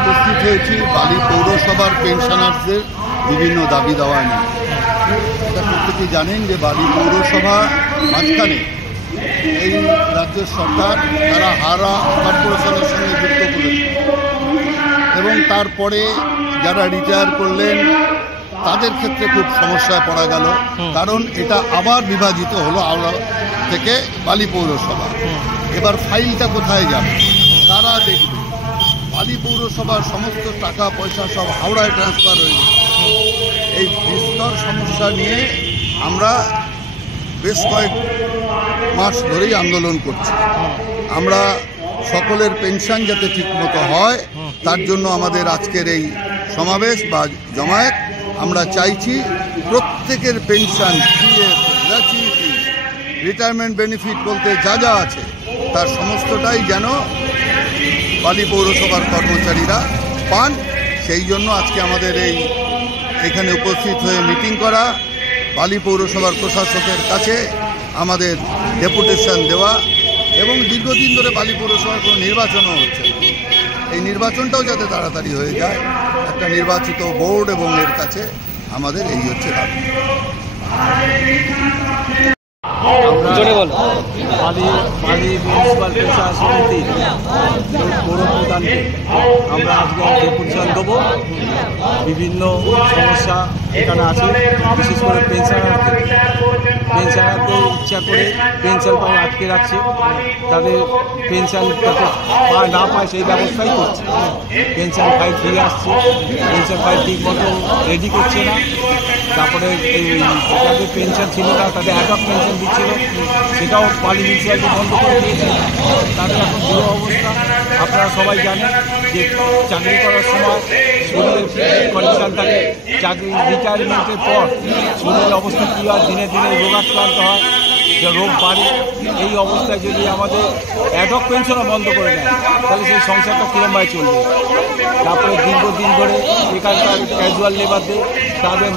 উপস্থিত হয়েছি বালি পৌরসভার পেনশনারদের বিভিন্ন দাবি দাওয়া নিয়ে। এটা প্রত্যেকেই জানেন যে বালি পৌরসভা মাঝখানে এই রাজ্যের সরকার তারা হারা কর্পোরেশনের সঙ্গে যুক্ত করেছে এবং তারপরে যারা রিটায়ার করলেন তাদের ক্ষেত্রে খুব সমস্যায় পড়া গেল, কারণ এটা আবার বিভাজিত হলো হাওড়া থেকে বালি পৌরসভা। এবার ফাইলটা কোথায় যাবে, কারা দেখবে? বালি পৌরসভার সমস্ত টাকা পয়সা সব হাওড়ায় ট্রান্সফার হয়ে গেছে। এই বিস্তর সমস্যা নিয়ে আমরা বেশ কয়েক মাস ধরেই আন্দোলন করছি। আমরা সকলের পেনশন যাতে ঠিকমতো হয় তার জন্য আমাদের আজকের এই সমাবেশ বা জমায়েত। আমরা চাইছি প্রত্যেকের pension, PF, gratuity, retirement benefit বলতে যা যা আছে তার সমস্তটাই যেন বালি পৌরসভার কর্মচারীরা পান। সেই জন্য আজকে আমাদের এখানে উপস্থিত হয়ে মিটিং করা, বালি পৌরসভার প্রশাসকের কাছে আমাদের ডেপুটেশন দেওয়া এবং দীর্ঘদিন ধরে বালি পৌরসভার কোনো নির্বাচনও হচ্ছে না, এই নির্বাচনটাও যাতে তাড়াতাড়ি হয়ে যায়, একটা নির্বাচিত বোর্ড এবং এর কাছে আমাদের এই হচ্ছে দাবি। বালি মিউনিসিপাল পেনশন সমিতি পৌর প্রধানকে আমরা আজকে ডেপুটেশন দেবো। বিভিন্ন সমস্যা এখানে আছে, বিশেষ করে পেনশনারদের ইচ্ছা করে পেনশন পায় আটকে রাখছে, তাদের পেনশন যাতে না পায় সেই ব্যবস্থাই করছে। পেনশন ফাইল ফিরে আসছে, পেনশন ফাইল ঠিক মতো রেডি করছে না। তারপরে যাদের পেনশন ছিল না তাদের অ্যাডক পেনশন দিচ্ছিল, সেটাও বালি মিউনিসিপ্যালিটি বন্ধ করে দিয়েছে। তাদের এখন পুরো অবস্থা আপনারা সবাই জানেন যে চাকরি করার সময় শরীরের কন্ডিশন থাকে, চাকরি রিটায়ারমেন্টের পর শরীরের অবস্থা কী হয়, দিনে দিনে রোগাক্রান্ত হয়, রোগ বাড়ে। এই অবস্থায় যদি আমাদের অ্যাডক পেনশনও বন্ধ করে দেয় তাহলে সেই সংসারটা কিরমভাবে চলবে? তারপরে দীর্ঘদিন ধরে এখানকার ক্যাজুয়াল লেবারদের তাদের